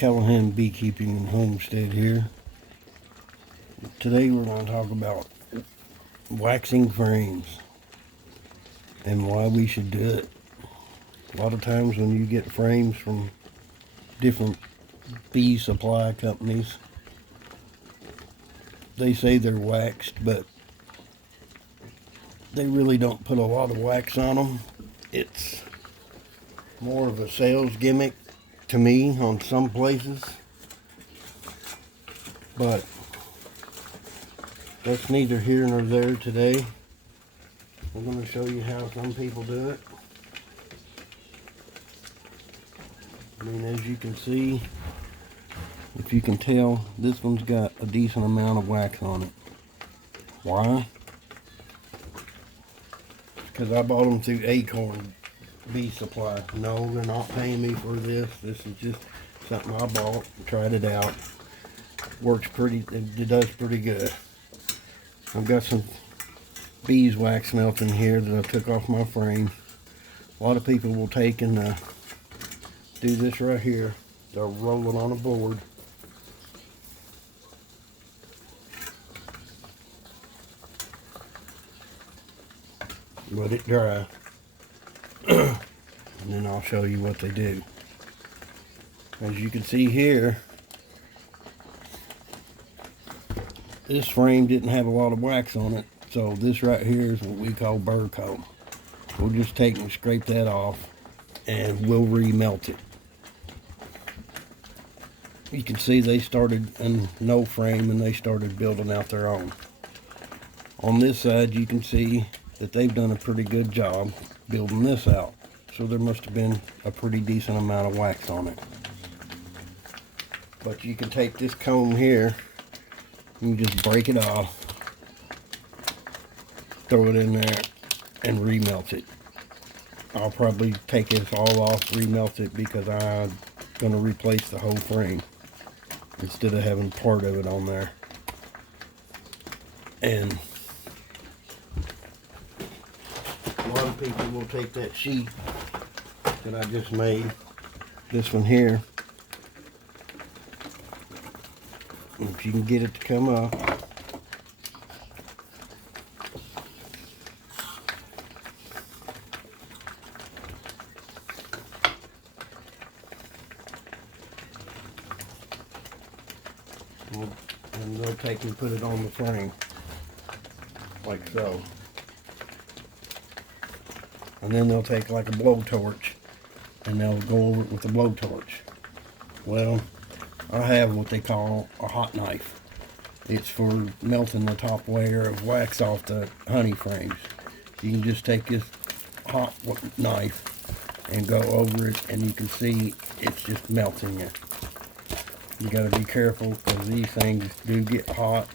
Callahan Beekeeping and Homestead here. Today we're going to talk about waxing frames and why we should do it. A lot of times when you get frames from different bee supply companies, they say they're waxed, but they really don't put a lot of wax on them. It's more of a sales gimmick to me on some places, but that's neither here nor there today. I'm going to show you how some people do it. I mean, as you can see, if you can tell, this one's got a decent amount of wax on it. Why? Because I bought them through Acorn Bee Supply. No, they're not paying me for this. This is just something I bought and tried it out. Works pretty, it does pretty good. I've got some beeswax melting here that I took off my frame. A lot of people will take and do this right here. They'll roll it on a board. Let it dry. And then I'll show you what they do. As you can see here, this frame didn't have a lot of wax on it, so this right here is what we call burr comb. We'll just take and scrape that off and we'll remelt it. You can see they started in no frame and they started building out their own. On this side you can see that they've done a pretty good job building this out. So there must have been a pretty decent amount of wax on it. But you can take this comb here, you just break it off, throw it in there, and remelt it. I'll probably take this all off, remelt it, because I'm going to replace the whole frame instead of having part of it on there. And a lot of people will take that sheet that I just made, this one here, if you can get it to come up, and they'll take and put it on the frame like so. And then they'll take like a blowtorch and they'll go over it with a blowtorch. Well, I have what they call a hot knife. It's for melting the top layer of wax off the honey frames. You can just take this hot knife and go over it, and you can see it's just melting it. You got to be careful because these things do get hot.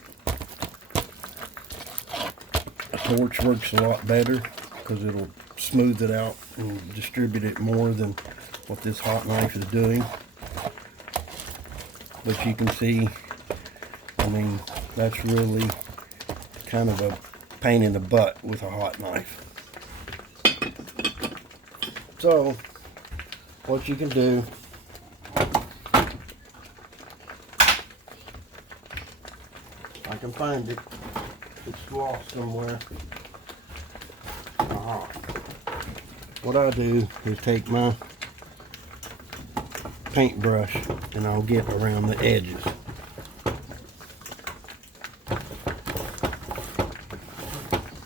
A torch works a lot better because it'll smooth it out and distribute it more than what this hot knife is doing. But you can see, I mean, that's really kind of a pain in the butt with a hot knife. So what you can do, I can find it, it's lost somewhere. What I do is take my paintbrush and I'll get around the edges.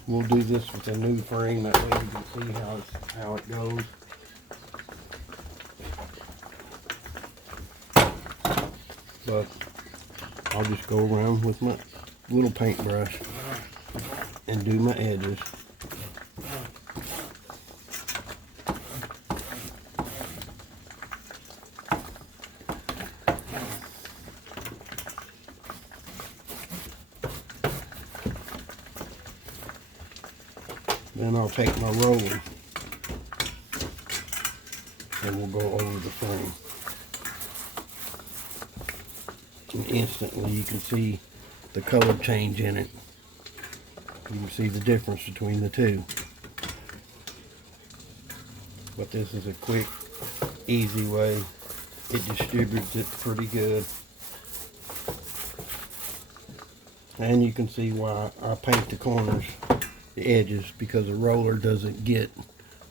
We'll do this with a new frame, that way you can see how it goes. But I'll just go around with my little paintbrush and do my edges. Then I'll take my roller and we'll go over the frame. And instantly you can see the color change in it. You can see the difference between the two. But this is a quick, easy way it distributes it pretty good. And you can see why I paint the corners, the edges, because the roller doesn't get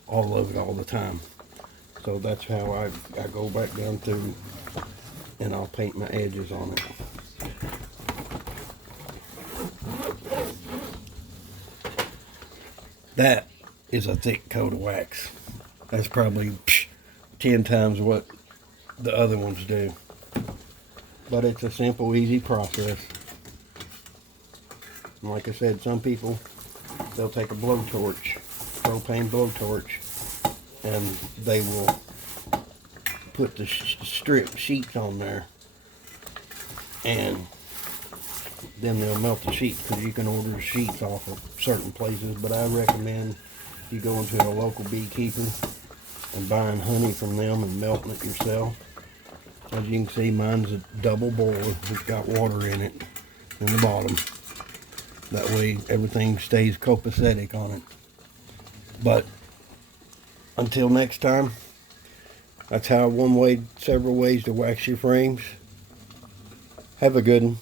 all of it all the time. So that's how I go back down through and I'll paint my edges on it. That is a thick coat of wax. That's probably 10 times what the other ones do. But it's a simple, easy process. And like I said, some people, they'll take a blowtorch, propane blowtorch, and they will put the strip sheets on there, and then they'll melt the sheets, because you can order the sheets off of certain places. But I recommend you go into a local beekeeper and buying honey from them and melting it yourself. As you can see, mine's a double boiler. It's got water in it in the bottom. That way everything stays copacetic on it. But until next time, that's how several ways to wax your frames. Have a good one.